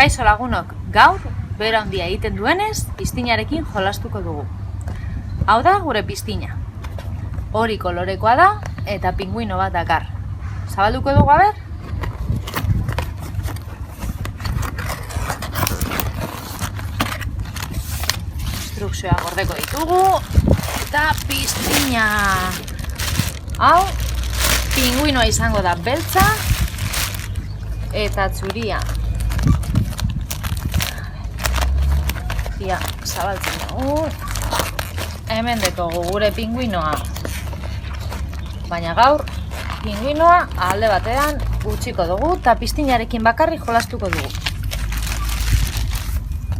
Kaixo lagunok, gaur bero handia egiten duenez, piztinarekin jolastuko dugu. Hau da gure piztina. Hori kolorekoa da eta pinguino bat dakar. Zabalduko dugu, aber? Instrukzioa gordeko ditugu eta piztina. Hau, pinguinoa izango da beltza eta zuria. Ia, zabaltzen dugu. Hemen dekogu gure pinguinoa. Baina gaur, pinguinoa alde batean utziko dugu eta piztinarekin bakarrik jolastuko dugu.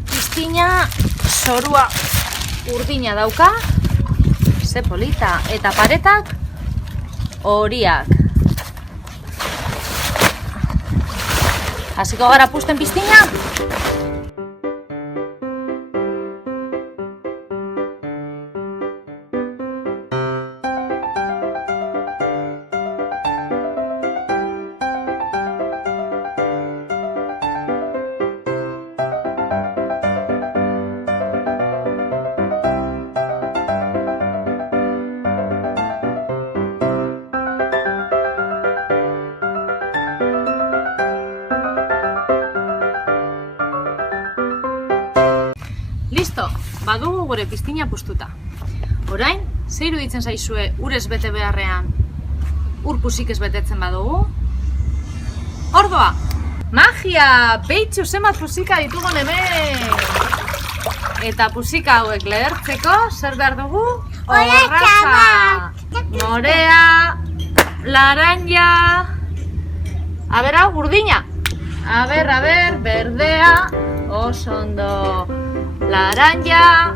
Piztina zorua urdina dauka, ze polita, eta paretak horiak. Hasiko gara puzten piztina? Listo, badugu gure piztina puztuta. Orain, ze iruditzen zaizue urez bete beharrean ur pusik ez betetzen badugu? Ordoa! Magia! Beitzu zenbat pusika ditugun hemen! Eta pusika hauek lehertzeko, zer behar dugu? Horraza! Morea! Laranja! Aber hau, urdina! Aber, berdea! Oso ondo! Laranja.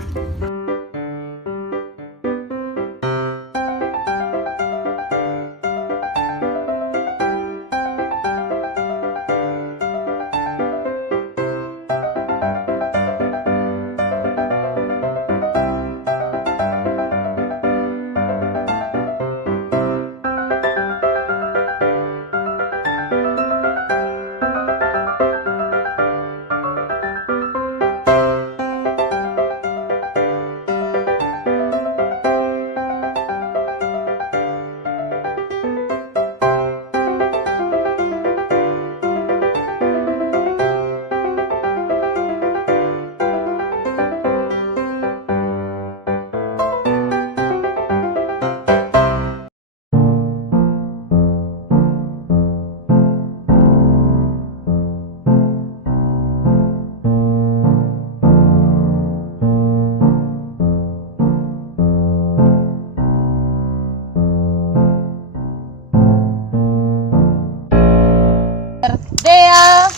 Verdea,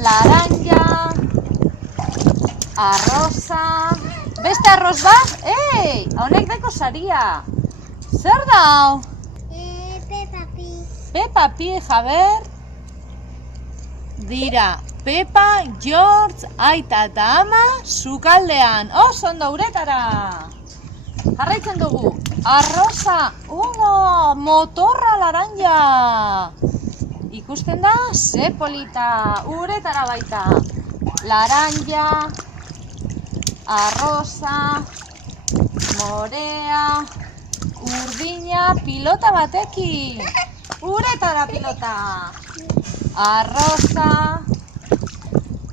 laranja, arroza, beste arroz bat? Ei, honek deko saria. Zer dau? Peppa Pig. Peppa Pig, jaber. Dira, Peppa, George, aita eta ama, sukaldean. Oso ondo uretara. Jarraitzen dugu. Arroza, motorra laranja. Ikusten da, ze polita, uretara baita. Laranja, arroza, morea, urdina, pilota batekin. Uretara pilota. Arroza,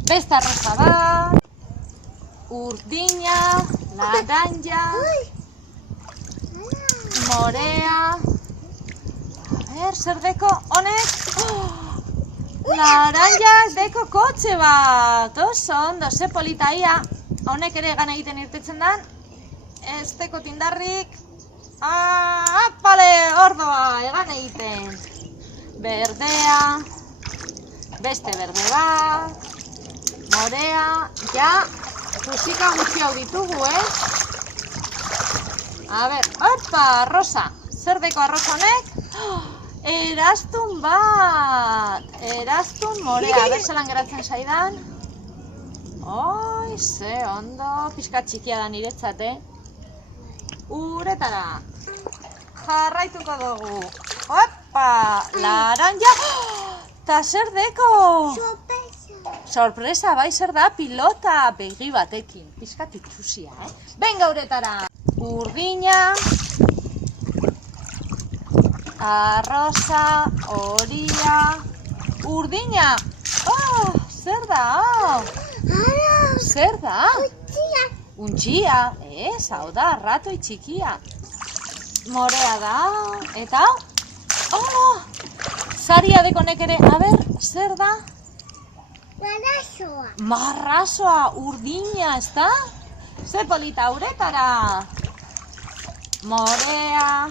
beste arroza bat. Urdina, laranja, morea. Zer deko, honek? Laranja deko kotxe bat. Oso ondo, ze polita ia. Honek ere egan egiten irtetzen dan. Ez deko tindarrik. Apale, ordoa, egan egiten. Berdea. Beste berde bat. Morea. Ja, pusika gutxi hau ditugu, A ber, opa, arroza. Zer deko arroza honek? Eraztun bat! Eraztun morea, ber zelan geratzen zaidan. Oi, ze ondo, pixka txikia da niretzat, Uretara. Jarraituko dugu. Opa! Laranja! Ta zer deko? Sorpresa. Sorpresa, bai zer da, pilota begi batekin. Pizkat itxusia, Venga, uretara. Urdina, arroza, horia, urdina. Oh, zer da? Ara, Zer da? utzia. Untxia, hau da, ratoi txikia. Morea da, eta hau? Oh, saria dekonek ere, a ber, zer da? Barazoa. Marrazoa, urdina, ez da? Ze polita uretara. Morea,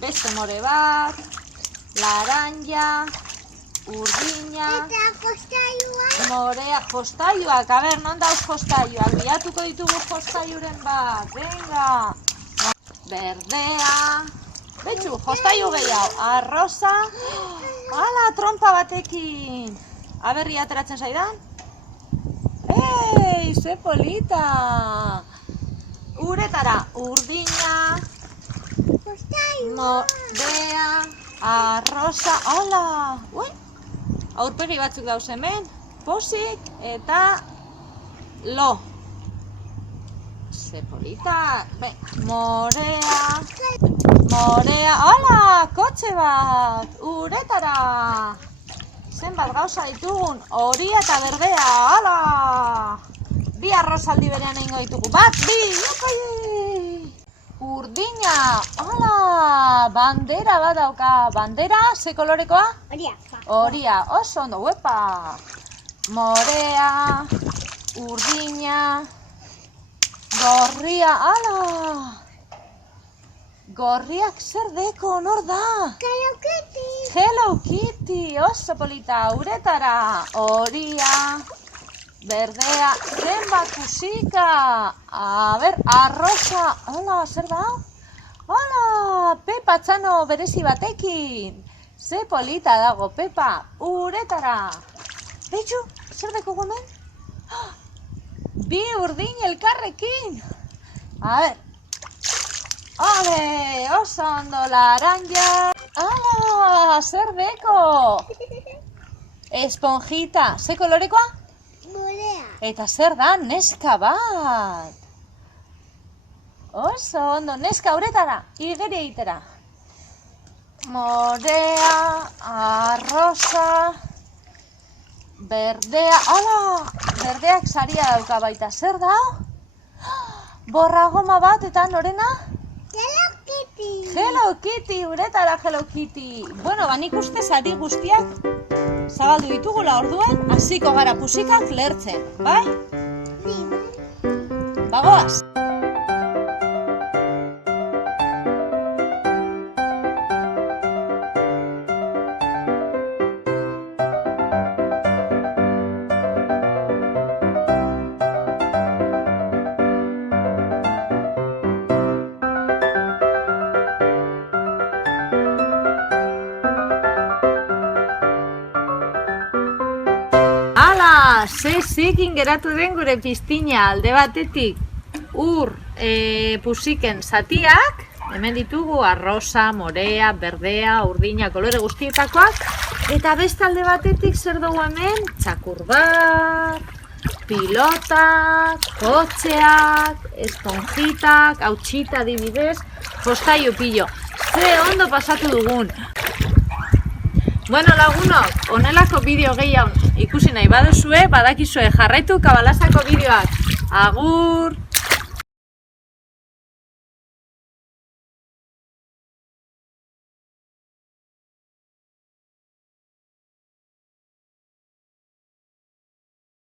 beste more bat, laranja, urdina, Eta kostaiua. morea, jostaiuak, a ber, non dauz jostaiuak, bilatuko ditugu jostaiuren bat, venga. Berdea, betxu, jostaiu gehiago, arroza, ala, trompa batekin. Aberri ateratzen zaidan? Ei, ze polita! Uretara, urdina, Kostaiua. morea, arroza, ala! Ui, aurpegi batzuk dauz hemen, posik eta lo. Ze polita, morea, ala, kotxe bat, uretara. Zenbat gauza ditugun, horia eta berdea, ala! Bi arrozaldi berean egingo ditugu, bat, bi, jopai! Urdina, ala! Bandera bat dauka, bandera, ze kolorekoa? Horia. Horia, oso ondo, uepa! Morea, urdina, gorria, ala! Gorriak zer deko, nor da? Hello Kitty. Hello Kitty, oso polita, uretara, horia, berdea, zenbat musika, a ber, arroza, hola, zer da? Hola, Pepa txano berezi batekin, ze polita dago, Pepa, uretara, betxu, zer deko hemen? Bi urdin elkarrekin, a ber, ole, oso ondo, laranja. ¡Hala! ¡Zer deko! Esponjita. Ze kolorekoa? Morea. Eta zer da? Neska bat. Oso ondo. Neska uretara. Igeri egitera. Morea, arroza, berdea. ¡Hala! Berdeak saria dauka baita. Zer da? Borragoma bat eta norena? Hello Kitty. Hello Kitty, uretara Hello Kitty. Bueno, nik uste sari guztiak zabaldu ditugula orduen, hasiko gara pusikak lertzen, bai? Bagoaz! Ze zikin geratu den gure piztina, alde batetik ur pusiken zatiak, hemen ditugu arroza, morea, berdea, urdina, kolore guztietakoak, eta beste alde batetik zer dugu hemen, txakur bat, pilotak, kotxeak, esponjitak, hautxita adibidez, jostaiu pillo, ze ondo pasatu dugun. Bueno, lagunok, honelako bideo gehiago ikusi nahi baduzue, badakizue jarraitu Kabalasako bideoak. Agur!